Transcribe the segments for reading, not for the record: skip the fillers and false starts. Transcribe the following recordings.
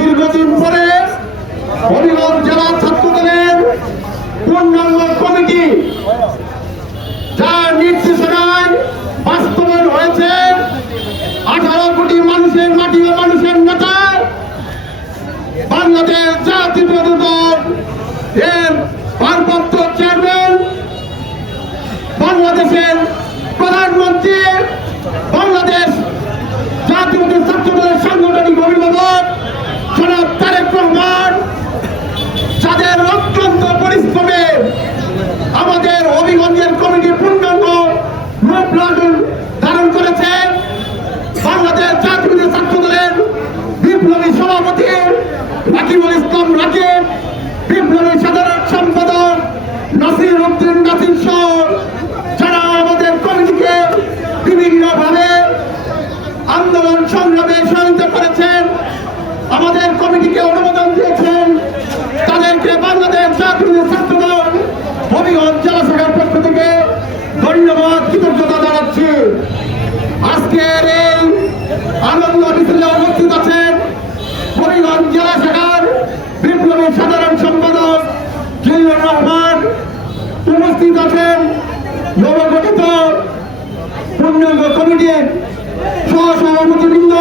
দীর্ঘদিন পরে হবিগঞ্জ জেলা ছাত্রদলের পূর্ণাঙ্গ কমিটি যার নির্দেশনায় বাস্তবায়ন হয়েছে 18 কোটি মানুষের মাটি ও মানুষের নেতা বাংলাদেশ জাতীয়তাবাদী দল এর ভারপ্রাপ্ত চেয়ারম্যান, বাংলাদেশের প্রধানমন্ত্রী, বাংলাদেশ জাতীয়তাবাদী ছাত্রদলের সাংগঠনিক অভিভাবক জনাব তারেক রহমান, যাদের অত্যন্ত পরিশ্রমে আমাদের হবিগঞ্জের কমিটি পূর্ণাঙ্গ রূপ ধারণ করেছে। বাংলাদেশ জাতীয়তাবাদী ছাত্রদলের বিপ্লবী সভাপতি রাকিবুল ইসলাম রাকিব, বিপ্লবী সাধারণ সম্পাদক নাসির উদ্দিন নাসির সহ যারা আমাদের কমিটিকে বিভিন্নভাবে আন্দোলন সংগ্রামে সহায়তা করেছেন, আমাদের কমিটিকে অনুমোদন দিয়েছেন, তাদেরকে বাংলাদেশ জাতীয় ছাত্রদল হবিগঞ্জ জেলা শাখার পক্ষ থেকে ধন্যবাদ, কৃতজ্ঞতা জানাচ্ছি। আজকের এই আনন্দ মিছিলে উপস্থিত আছেন হবিগঞ্জ জেলা শাখার বিপ্লবী সাধারণ সম্পাদক জিল্লুর রহমান, উপস্থিত আছেন নবগঠিত পূর্ণাঙ্গ কমিটির সহসভাপতিবৃন্দ,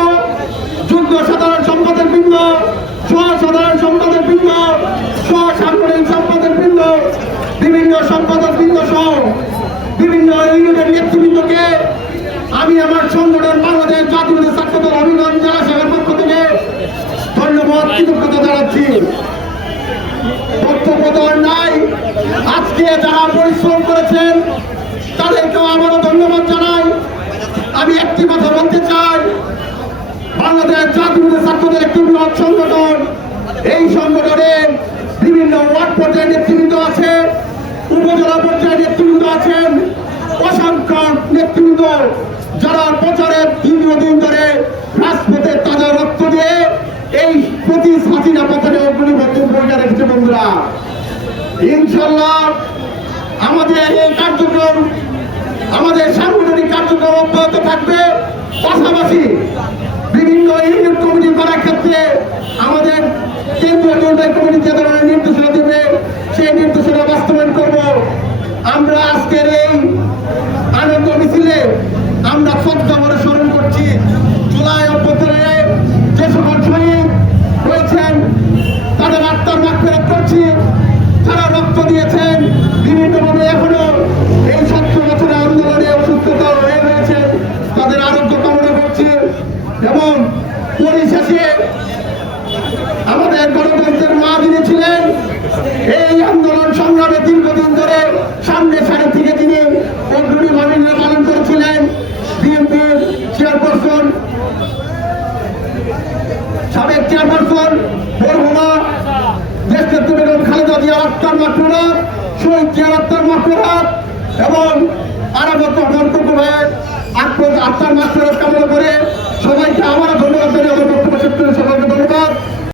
যুগ্ম সাধারণ সম্পাদকবৃন্দ, সাধারণ সম্পাদকবৃন্দ, সাংগঠনিক সম্পাদকবৃন্দ, বিভিন্ন সম্পাদকবৃন্দ সহ বিভিন্ন ইউনিটের নেতৃবৃন্দকে আমি আমার সংগঠন বাংলাদেশ জাতীয়তাবাদী ছাত্রদল হবিগঞ্জ জেলা শাখার পক্ষ থেকে ধন্যবাদ, কৃতজ্ঞতা জানাচ্ছি। বক্তব্য দেওয়ার নাই, আজকে যারা পরিশ্রম করেছেন তাদেরকেও আবারও ধন্যবাদ জানাই। আমি একটি কথা বলতে চাই, বাংলাদেশ জাতীয়তাবাদী ছাত্রদের একটি বৃহৎ সংগঠন, এই সংগঠনে বিভিন্ন ওয়ার্ড পর্যায়ে নেতৃবৃন্দ আছে, উপজেলা পর্যায়ে নেতৃবৃন্দ আছেন, অসংখ্য নেতৃবৃন্দ যারা প্রচারের দীর্ঘদিন ধরে রাজপথে তাজা রক্ত দিয়ে এই প্রতি হাসিনা পথনে অগ্নিবদ্ধ ভূমিকা রেখেছে। বন্ধুরা, ইনশাল্লাহ আমাদের এই কার্যক্রম, আমাদের সাংগঠনিক কার্যক্রম অব্যাহত থাকবে। পাশাপাশি বিভিন্ন ইউনিট কমিটি করার ক্ষেত্রে আমাদের কেন্দ্রীয় নির্বাহী কমিটি যে ধরনের নির্দেশনা দেবে সেই নির্দেশনা বাস্তবায়ন করব। আমরা আজকের এই আনন্দ মিছিলে আমরা শ্রদ্ধা ভরে স্মরণ করছি জুলাই অভ্যুত্থানে যে সকল শহীদ হয়েছেন, তাদের আত্মার মাগফিরাত করছি। যারা রক্ত দিয়েছেন, বিভিন্নভাবে এখনো এই 70 বছরের আন্দোলনে অসুস্থতা হয়ে রয়েছে, তাদের আরোগ্য কামনা করছি। এবং পরিশেষে আমাদের গণতন্ত্রের মা যিনি ছিলেন, এই আন্দোলন সংগ্রামে দীর্ঘদিন ধরে সামনে সারি থেকে তিনি অগ্রণী ভূমিকা পালন করেছিলেন। বিএনপির চেয়ারপারসন, সাবেক চেয়ারপারসন বরহুমা দেশনেত্রী বেগম খালেদা জিয়ার আত্মার মাগফিরাত, শহীদ জিয়ার আত্মার মাগফিরাত এবং আরাফাত রহমান কুকু ভাইয়ের আত্মার মাগফিরাত কামনা করে সবাইকে আবারও ধন্যবাদ।